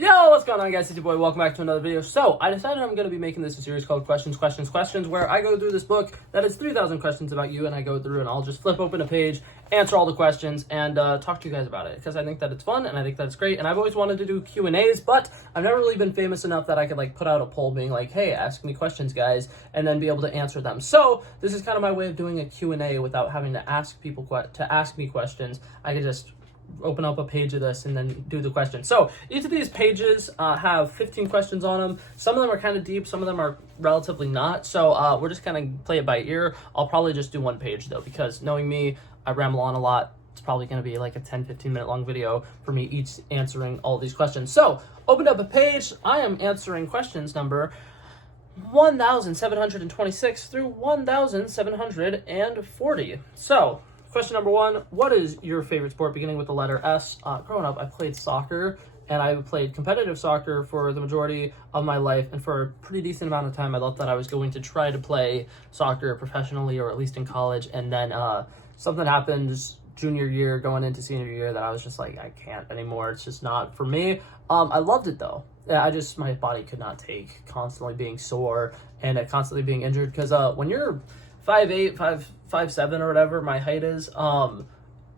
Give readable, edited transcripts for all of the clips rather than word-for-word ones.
Yo, what's going on, guys? It's your boy. Welcome back to another video. So, I decided I'm going to be making this a series called Questions, where I go through this book that is 3,000 questions about you, and I go through and I'll just flip open a page, answer all the questions, and talk to you guys about it, because I think that it's fun, and I think that it's great, and I've always wanted to do Q&As, but I've never really been famous enough that I could, put out a poll being like, hey, ask me questions, guys, and then be able to answer them. So, this is kind of my way of doing a Q&A without having to ask people to ask me questions. I could just open up a page of this and then do the question. So each of these pages have 15 questions on them. Some of them are kind of deep, some of them are relatively not. So we're just kind of play it by ear. I'll probably just do one page though, because knowing me, I ramble on a lot. It's probably going to be like a 10-15 minute long video for me each answering all these questions. So open up a page. I am answering questions number 1,726 through 1,740. So question number one, what is your favorite sport, beginning with the letter S? Growing up, I played soccer, and I played competitive soccer for the majority of my life, and for a pretty decent amount of time, I thought that I was going to try to play soccer professionally, or at least in college, and then something happened junior year, going into senior year, that I was just like, I can't anymore. It's just not for me. I loved it, though. Yeah, my body could not take constantly being sore and constantly being injured, because when you're 5'8", 5'7", or whatever my height is,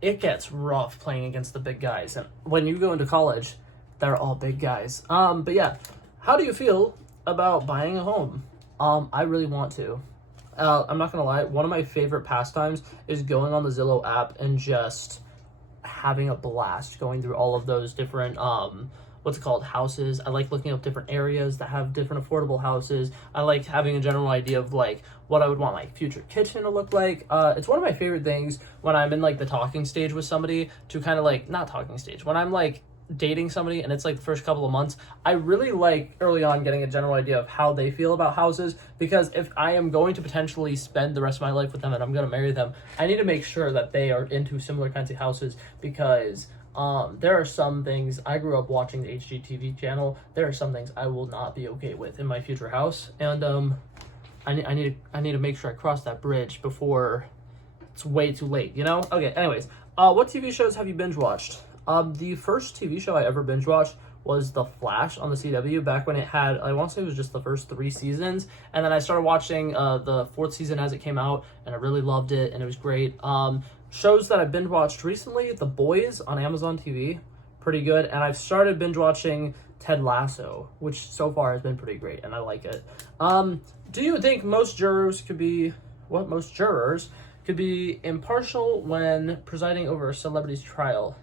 it gets rough playing against the big guys. And when you go into college, they're all big guys. But yeah, how do you feel about buying a home? I really want to. I'm not gonna lie, one of my favorite pastimes is going on the Zillow app and just having a blast going through all of those different houses. I like looking up different areas that have different affordable houses. I like having a general idea of what I would want my future kitchen to look like. It's one of my favorite things when I'm in the talking stage with somebody, to kind of not talking stage, when I'm dating somebody and it's the first couple of months. I really like early on getting a general idea of how they feel about houses, because if I am going to potentially spend the rest of my life with them and I'm going to marry them, I need to make sure that they are into similar kinds of houses, because there are some things, I grew up watching the HGTV channel, there are some things I will not be okay with in my future house, and I need to make sure I cross that bridge before it's way too late, you know? Okay, anyways, what TV shows have you binge watched? The first TV show I ever binge watched was The Flash on the CW, back when it had, I want to say it was just the first 3 seasons, and then I started watching the 4th season as it came out, and I really loved it, and it was great. Shows that I've binge watched recently, The Boys on Amazon TV, pretty good, and I've started binge watching Ted Lasso, which so far has been pretty great, and I like it. Do you think most jurors could be impartial when presiding over a celebrity's trial?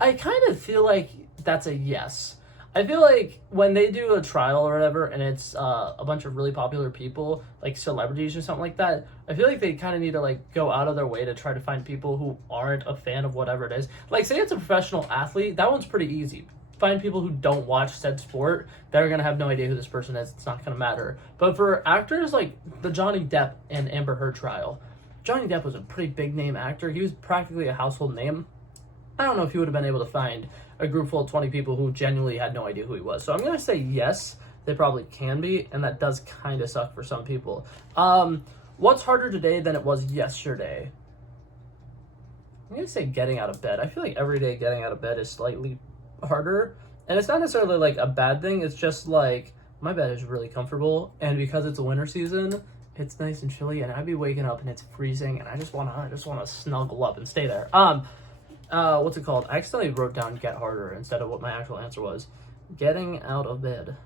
I kind of feel like that's a yes. I feel like when they do a trial or whatever, and it's a bunch of really popular people, like celebrities or something like that, I feel like they kind of need to go out of their way to try to find people who aren't a fan of whatever it is. Say it's a professional athlete, that one's pretty easy. Find people who don't watch said sport, they're going to have no idea who this person is. It's not going to matter. But for actors, like the Johnny Depp and Amber Heard trial, Johnny Depp was a pretty big name actor. He was practically a household name. I don't know if he would have been able to find a group full of 20 people who genuinely had no idea who he was. So I'm going to say yes, they probably can be, and that does kind of suck for some people. What's harder today than it was yesterday? I'm going to say getting out of bed. I feel like every day getting out of bed is slightly harder, and it's not necessarily a bad thing. It's just my bed is really comfortable, and because it's a winter season, it's nice and chilly, and I'd be waking up and it's freezing, and I just want to snuggle up and stay there. What's it called? I accidentally wrote down get harder instead of what my actual answer was. Getting out of bed.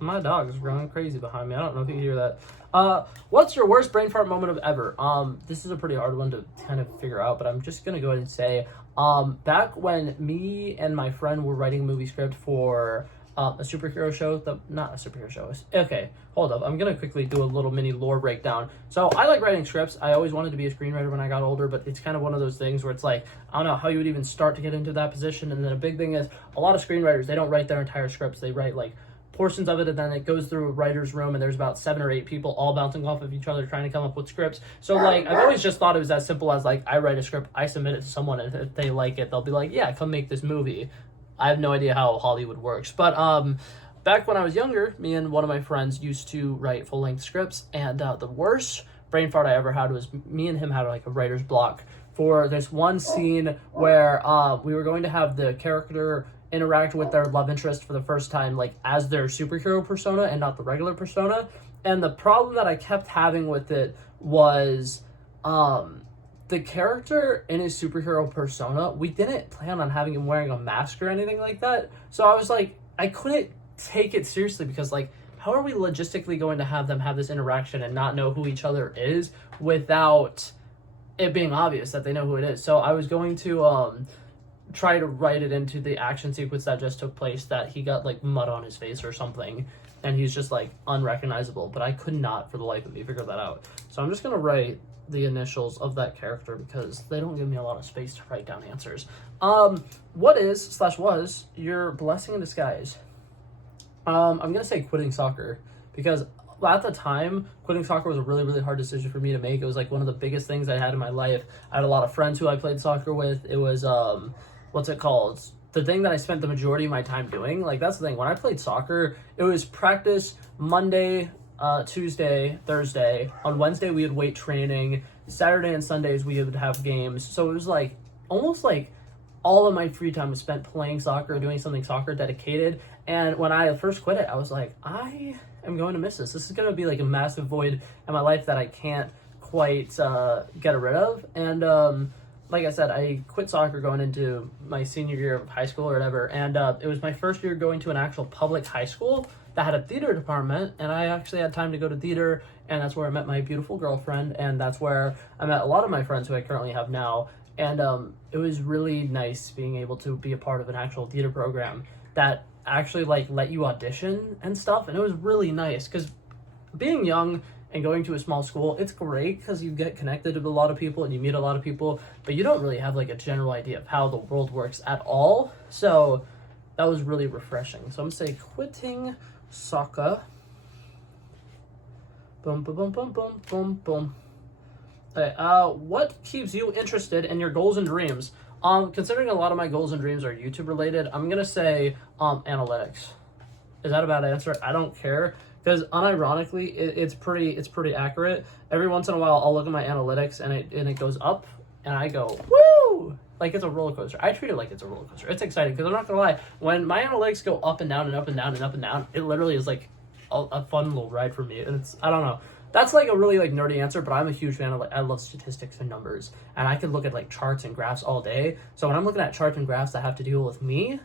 My dog is going crazy behind me. I don't know if you can hear that. What's your worst brain fart moment of ever? This is a pretty hard one to kind of figure out, but I'm just gonna go ahead and say, back when me and my friend were writing a movie script for a superhero show, not a superhero show. Okay, hold up. I'm going to quickly do a little mini lore breakdown. So I like writing scripts. I always wanted to be a screenwriter when I got older, but it's kind of one of those things where it's I don't know how you would even start to get into that position. And then a big thing is a lot of screenwriters, they don't write their entire scripts. They write portions of it, and then it goes through a writer's room, and there's about 7 or 8 people all bouncing off of each other trying to come up with scripts. So I've always just thought it was as simple as I write a script, I submit it to someone, and if they like it, they'll be like, yeah, come make this movie. I have no idea how Hollywood works, but back when I was younger, me and one of my friends used to write full-length scripts, and the worst brain fart I ever had was me and him had like a writer's block for this one scene where we were going to have the character interact with their love interest for the first time, like as their superhero persona and not the regular persona. And the problem that I kept having with it was the character in his superhero persona, we didn't plan on having him wearing a mask or anything like that. So I was like, I couldn't take it seriously because, like, how are we logistically going to have them have this interaction and not know who each other is without it being obvious that they know who it is? So I was going to try to write it into the action sequence that just took place that he got like mud on his face or something and he's just like unrecognizable, but I could not for the life of me figure that out. So I'm just gonna write the initials of that character because they don't give me a lot of space to write down answers. What is / was your blessing in disguise? I'm gonna say quitting soccer because at the time, quitting soccer was a really, really hard decision for me to make. It was like one of the biggest things I had in my life. I had a lot of friends who I played soccer with. It was, what's it called? The thing that I spent the majority of my time doing. Like, that's the thing. When I played soccer, it was practice Monday, Tuesday, Thursday. On Wednesday, we had weight training. Saturday and Sundays, we would have games. So it was like, almost like all of my free time was spent playing soccer, doing something soccer dedicated. And when I first quit it, I was like, I am going to miss this. This is going to be like a massive void in my life that I can't quite get rid of. And like I said, I quit soccer going into my senior year of high school or whatever. And it was my first year going to an actual public high school that had a theater department. And I actually had time to go to theater. And that's where I met my beautiful girlfriend. And that's where I met a lot of my friends who I currently have now. And it was really nice being able to be a part of an actual theater program that actually like let you audition and stuff. And it was really nice because being young and going to a small school, it's great because you get connected with a lot of people and you meet a lot of people, but you don't really have like a general idea of how the world works at all. So that was really refreshing. So I'm gonna say quitting soccer. Boom, boom, boom, boom, boom, boom, boom. Okay, what keeps you interested in your goals and dreams? Considering a lot of my goals and dreams are YouTube related, I'm gonna say analytics. Is that a bad answer? I don't care because unironically, it's pretty accurate. Every once in a while, I'll look at my analytics and it goes up, and I go woo, like it's a roller coaster. I treat it like it's a roller coaster. It's exciting because I'm not gonna lie. When my analytics go up and down and up and down and up and down, it literally is like a fun little ride for me. And it's I don't know. That's like a really like nerdy answer, but I'm a huge fan of like I love statistics and numbers, and I could look at like charts and graphs all day. So when I'm looking at charts and graphs that have to deal with me,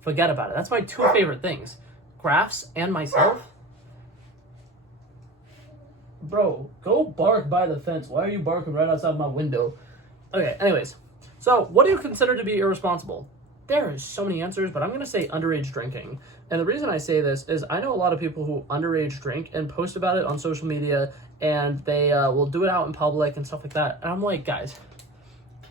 forget about it. That's my two favorite things, graphs and myself. Bro, go bark by the fence. Why are you barking right outside my window? Okay, anyways, so what do you consider to be irresponsible? There is so many answers, but I'm going to say underage drinking. And the reason I say this is I know a lot of people who underage drink and post about it on social media, and they will do it out in public and stuff like that. And I'm like, guys,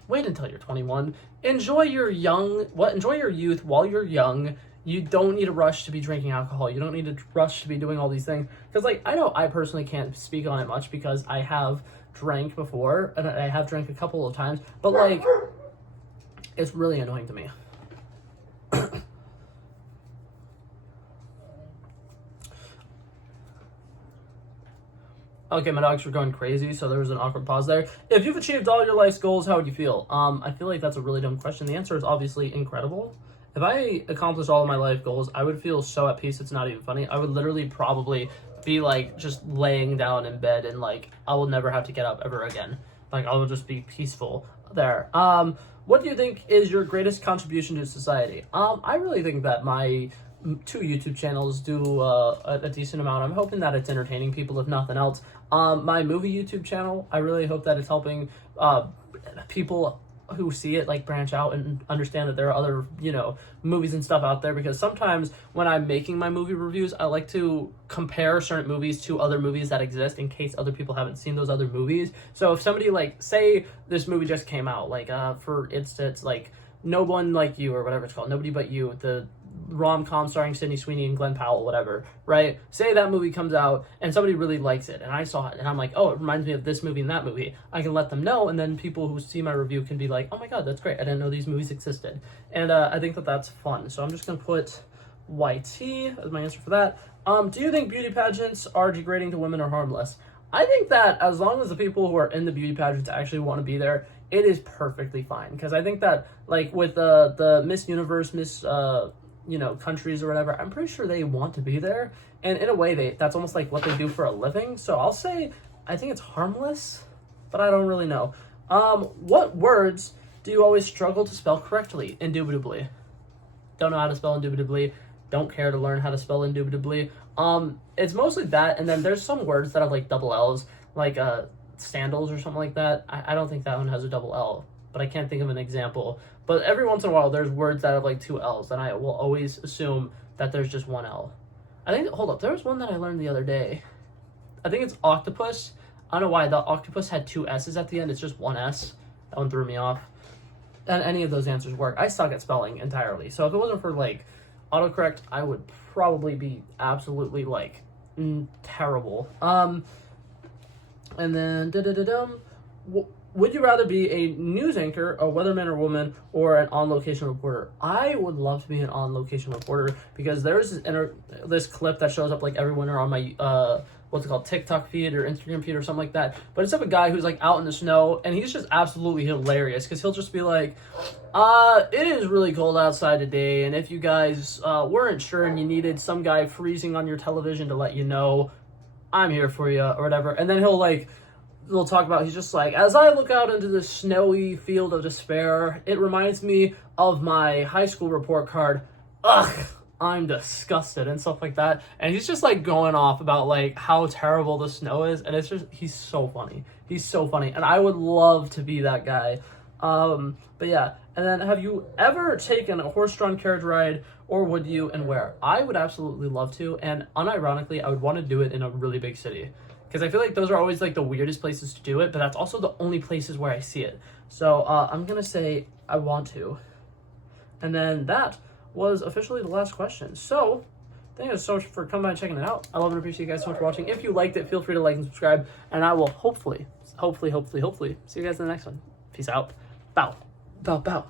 wait until you're 21. Enjoy your enjoy your youth while you're young. You don't need a rush to be drinking alcohol. You don't need a rush to be doing all these things. Because, like, I know I personally can't speak on it much because I have drank before, and I have drank a couple of times. But, like, it's really annoying to me. Okay, my dogs were going crazy, so there was an awkward pause there. If you've achieved all your life's goals, how would you feel? I feel like that's a really dumb question. The answer is obviously incredible. If I accomplished all of my life goals, I would feel so at peace, it's not even funny. I would literally probably be, like, just laying down in bed and, like, I will never have to get up ever again. Like, I will just be peaceful there. What do you think is your greatest contribution to society? I really think that my 2 YouTube channels do a decent amount. I'm hoping that it's entertaining people, if nothing else. My movie YouTube channel, I really hope that it's helping people who see it like branch out and understand that there are other, movies and stuff out there, because sometimes when I'm making my movie reviews, I like to compare certain movies to other movies that exist in case other people haven't seen those other movies. So if somebody, like, say this movie just came out, like, for instance, like No One Like You or whatever it's called, Nobody But You, the rom-com starring Sydney Sweeney and Glenn Powell, whatever, right? Say that movie comes out and somebody really likes it and I saw it and I'm like, oh, it reminds me of this movie and that movie. I can let them know, and then people who see my review can be like, oh my god, that's great, I didn't know these movies existed. And I think that that's fun. So I'm just gonna put YT as my answer for that. Do you think beauty pageants are degrading to women or harmless? I think that as long as the people who are in the beauty pageants actually want to be there, it is perfectly fine. Because I think that, like, with the Miss Universe, Miss, countries or whatever, I'm pretty sure they want to be there. And in a way, that's almost like what they do for a living. So I'll say, I think it's harmless, but I don't really know. What words do you always struggle to spell correctly? Indubitably. Don't know how to spell indubitably. Don't care to learn how to spell indubitably. It's mostly that, and then there's some words that have like double L's, like sandals or something like that. I don't think that one has a double L, but I can't think of an example. But every once in a while, there's words that have like two L's, and I will always assume that there's just one L. Hold up, there was one that I learned the other day. I think it's octopus. I don't know why the octopus had two S's at the end. It's just one S. That one threw me off. And any of those answers work. I suck at spelling entirely. So if it wasn't for like autocorrect, I would probably be absolutely like terrible. And then would you rather be a news anchor, a weatherman or woman, or an on-location reporter? I would love to be an on-location reporter because there's this clip that shows up like every winter on my TikTok feed or Instagram feed or something like that. But it's of a guy who's like out in the snow, and he's just absolutely hilarious because he'll just be like, it is really cold outside today, and if you guys weren't sure and you needed some guy freezing on your television to let you know, I'm here for you, or whatever. And then they'll talk about, he's just like, as I look out into the snowy field of despair, it reminds me of my high school report card. Ugh, I'm disgusted, and stuff like that. And he's just like going off about like how terrible the snow is, and he's so funny. He's so funny, and I would love to be that guy. But yeah, and then have you ever taken a horse-drawn carriage ride, or would you, and where? I would absolutely love to, and unironically, I would want to do it in a really big city. Because I feel like those are always like the weirdest places to do it, but that's also the only places where I see it. So I'm going to say I want to. And then that was officially the last question. So thank you so much for coming by and checking it out. I love and appreciate you guys so much for watching. If you liked it, feel free to like and subscribe. And I will hopefully see you guys in the next one. Peace out. Bow. Bow, bow.